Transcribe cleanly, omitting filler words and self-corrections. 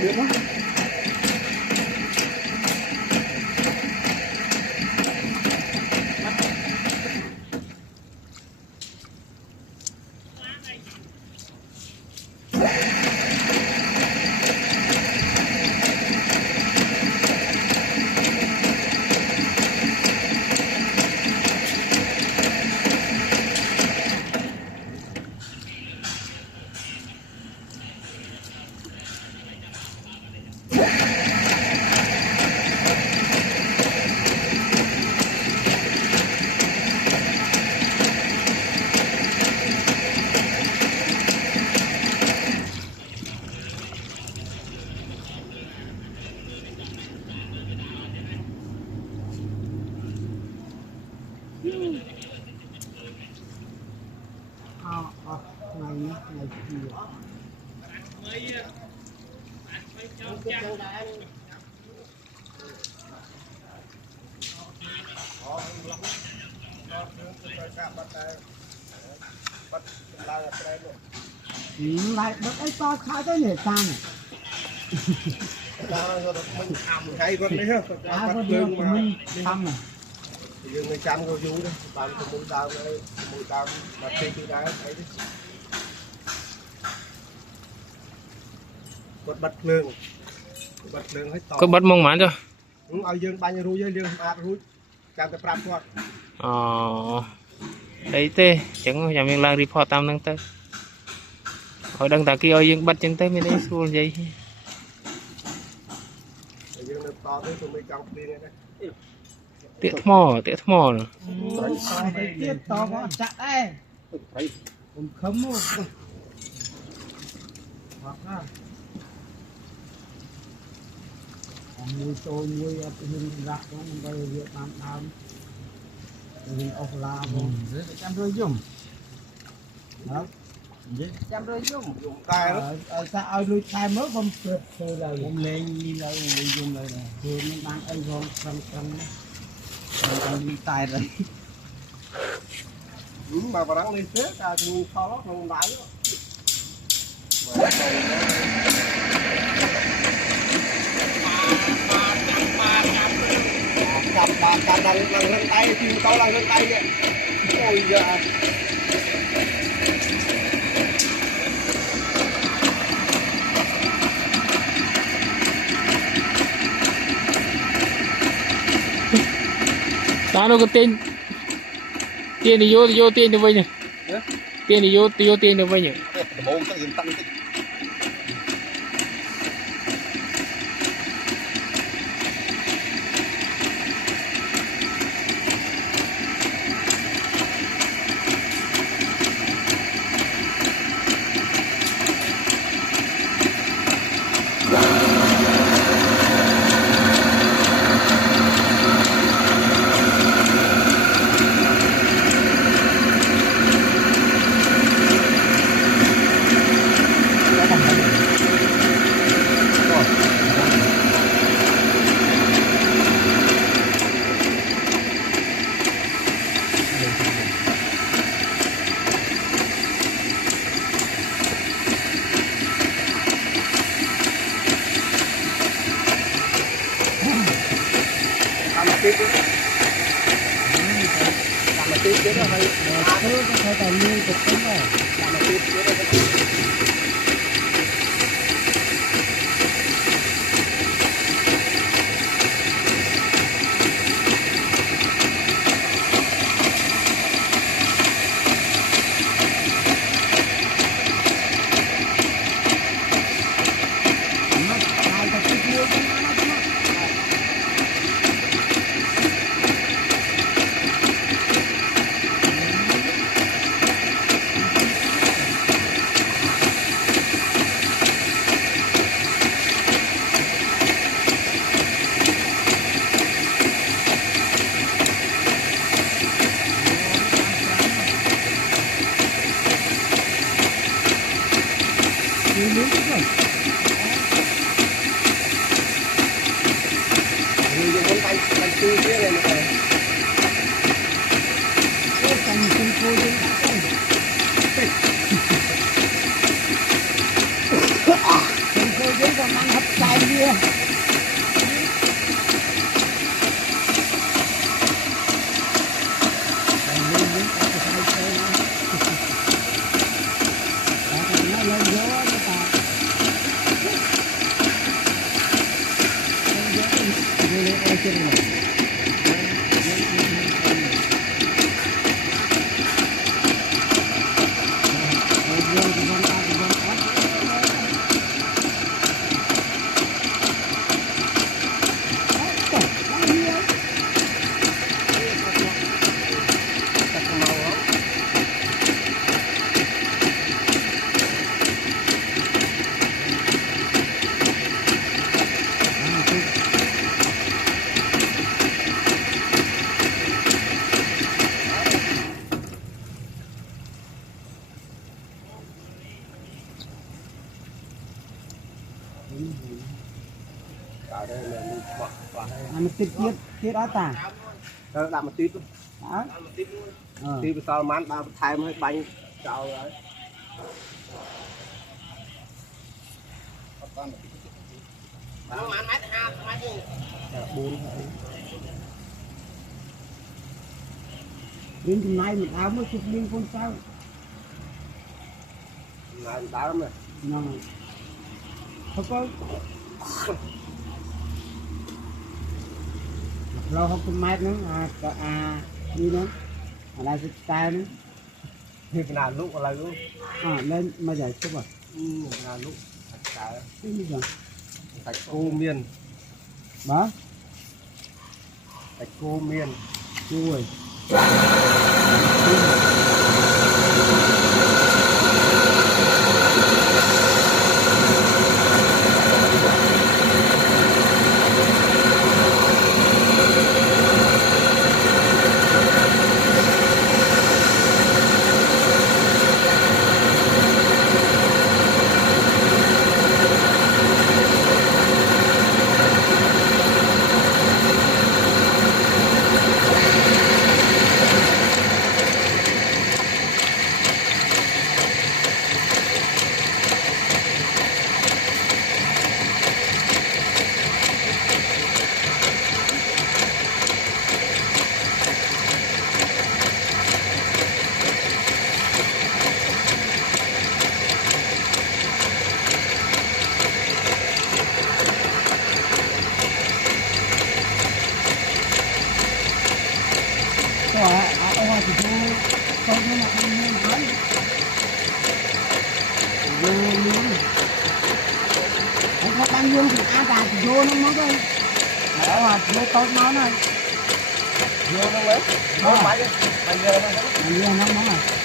được đó. Ngày chiều. Lại bớt ấy to khai tới nhảy sang này. Hay con đấy hả? Con đường của mình xong này. Dương người chăm cô chú đấy, bạn có mũi đau mà khi từ đá thấy đấy. Bật lương hết to. Có bật mông mán cho. Đúng, ao dương bao nhiêu rúi với dương ba rúi, chăm tập rap thôi. Đấy tê, chẳng nhà mình lang report tam năng tới. Hồi đăng ta kia dương bật chân tới mình đấy xuống vậy. Dương được to tới tụi mình trong đi này đấy. Tiết thmò nữa. Tiết to quá chặt đây. Cũng khấm luôn. Hoặc là nuôi trôi nuôi hình rạc nó bây giờ Việt Nam làm hình ốc la luôn rất là trăm rưỡi dùng đó trăm rưỡi dùng Tài đó. ở sao ở nuôi khai mới không tuyệt rồi là không lên đi rồi mình dùng rồi này thì mình đang ăn rồi trăm đi tài rồi Mà vào đắng lên chết là nuôi khó không đáy đó. Cầm đang răng tay thì tao đang răng tay vậy. Ôi dạ. Tao nó có tiền thì vô tiền được bao nhiêu? Tiền thì vô tiền được bao nhiêu? Bốn chắc tăng tích. Tiếp đó. Làm mà tiếp chứ đó hay. Thôi tài nguyên cực tính rồi Làm mà tiếp chứ đó. Hấp kia ở đây là mình bỏ ăn tiết tiết tiết đó ta đây đặt một tít đó tí với sao mán ba thay mới bánh chào đấy bốn đến hôm nay mình áo mới chụp liên con sao là đá lắm này nào không có lâu không có máy nữa đi nữa là sẽ tay nữa thì cái nào lúc là lúc lên mà giải chụp à là lúc cái bây giờ sạch cô miên đó sạch cô miên chui ông thì tôi không có là không nên nói vô luôn ông có bao nhiêu thì cả thì vô nó mất rồi đó vô tốt máu này vô nó lấy nó bánh bánh giờ nó bao nhiêu nó mất rồi